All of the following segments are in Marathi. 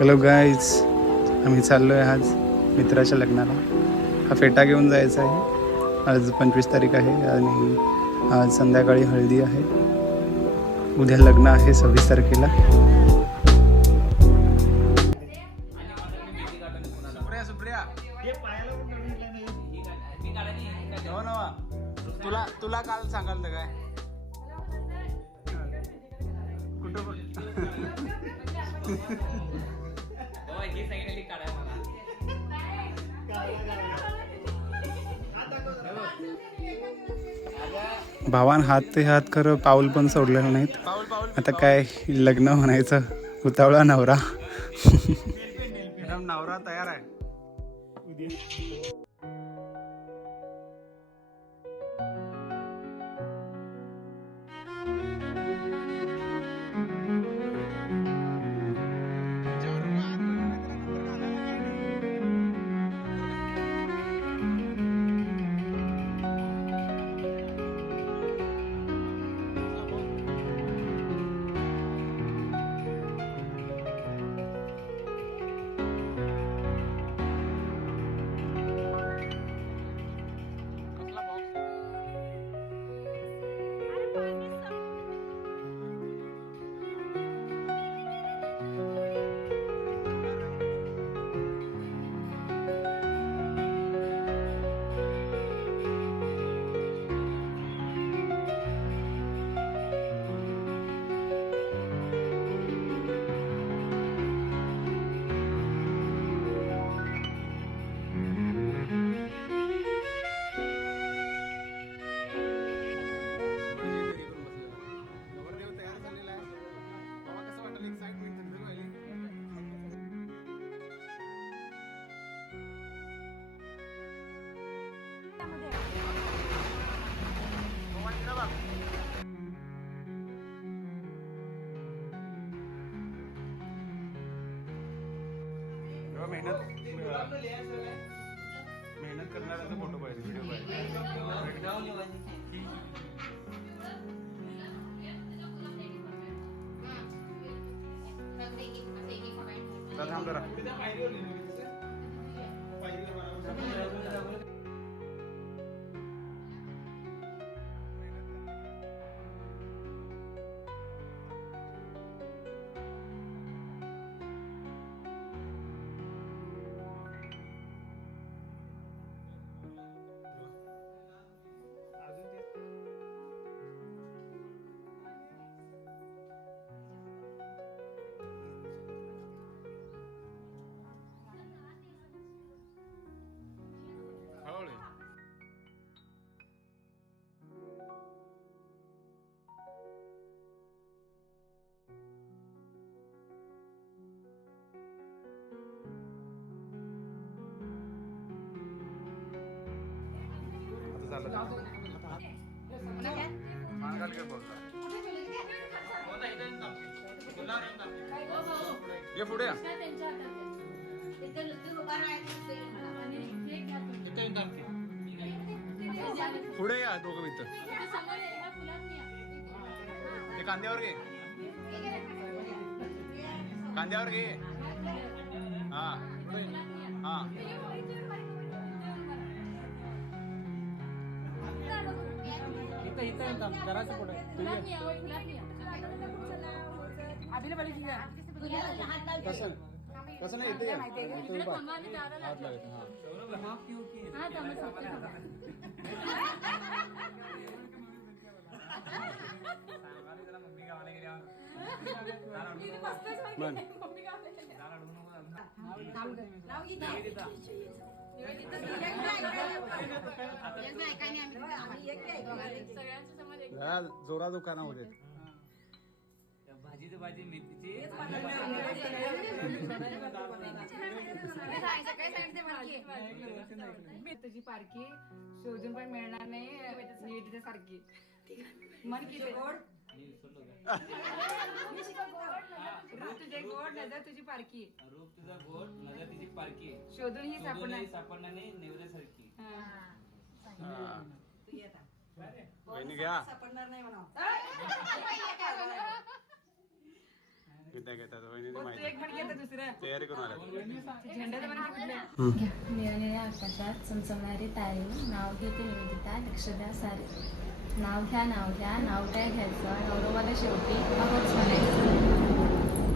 हॅलो गाईज आम्ही चाललो आहे आज मित्राच्या लग्नाला. हा फेटा घेऊन जायचा आहे. आज पंचवीस तारीख आहे आणि आज संध्याकाळी हळदी आहे. उद्या लग्न आहे सव्वीस तारखेला. हो, तुला तुला काल सांगाल तर काय? कुठं भावान हात ते हात खरं पाऊल पण सोडलेलं नाहीत. आता काय लग्न म्हणायचं? उतावळा नवरा. मॅडम नवरा तयार आहे. मेहनत मेहनत करणाऱ्याचा फोटो पाहिजे व्हिडिओ पाहिजे. थांब जरा. ये पुढे या. पुढे या दोघं मित्र ते कांद्यावर घे कांद्यावर घे हा पुढे. हा कसं? कसं नाही? इथे उभा. हात लावायचा, हा. म्हण. जरा जोरा दुकाना होते भाजीची भाजी मेथीची. तुझी पारखी शोधून पण मिळणार नाही सारखी. मन किती? गोड रूप तुझे गोड नजर तुझी पारखी रूप तुझा गोड नजर तिची पारखी शोधून ही सापडणार शोधूनही सापडणार नाही नेवल्यासारखी हा. वहिनी घ्या घेता घेतात वहिनीने तू माहिती एक म्हण घेतं दुसरं तयारी करून आल्या झेंड्याचं म्हण की कुठलं निळनिळ्या आकाशात चमचमणारी तारे नाव घेते निवेदिता लक्ष द्या सारे नाव घ्या नाव घ्या नाव काय घ्यायचं? नवरोबाला शेवटी म्हणायचं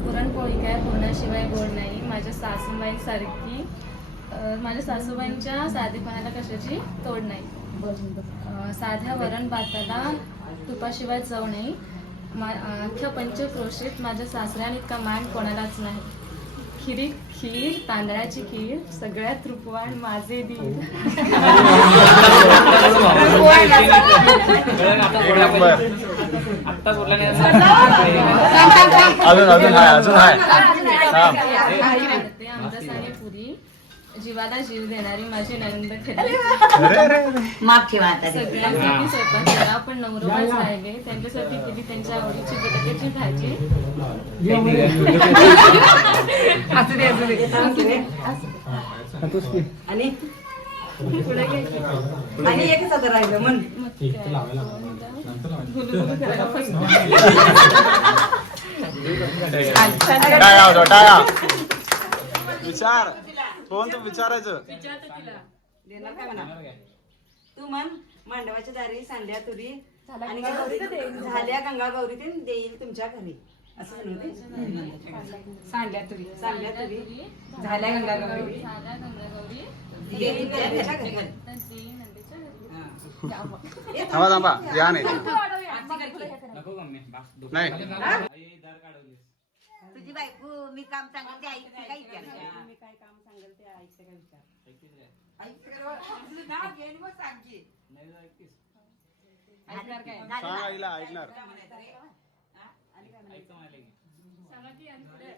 पुरणपोळी काय? पुरणाशिवाय गोड नाही. माझ्या सासूबाईंसारखी माझ्या सासूबाईंच्या साधेपणाला कशाची तोड नाही. साध्या वरण भाताला तुपाशिवाय चव नाही. मा अख्ख्या पंचक्रोशीत माझ्या सासऱ्याने इतका मान कोणालाच नाही. खिरी खीर तांदळाची खीर सगळ्यात रूपवान माझे एक नंबर आत्ता बोलला नाही. अजून अजून अजून जीवाला जीव देणारी माझी नंद माफ ठेवा आता ते. सगळ्यांसाठी स्वयंपाक केला पण नवरोबाच राहिले त्यांच्यासाठी केली त्यांच्या आवडीची बटाट्याची भाजी. असू दे असू दे. आणि? पुढे घे. आणि एकच आता राहिलं म्हण. मग काय? गुलुगुलू करायला फसलो. टाळ्या वाजवा, टाळ्या. विचार. कोण तू विचारायचं? देणार काय म्हणा? तू म्हण मांडवाच्या दारी सांडल्या तुरी. आणि झाल्या गंगा गौरी ते देईल तुमच्या घरी. असं म्हणते सांडल्या तुरी सांडल्या तुरी. झाल्या गंगा गौरी. साध्या गंगागौरी देईल तुमच्या घरी. तर ती नंदीच्या घरी. थांबा थांबा. या नाही. नाही. तुझी बायको मी काम सांगेल ते ऐकते काय विचार? मी काय काम सांगेल ते ऐकते काय विचार? नाव सांग की. ऐकणार काय? सांग? आईला ऐकणार? हा? सांगा की आणि पुढे.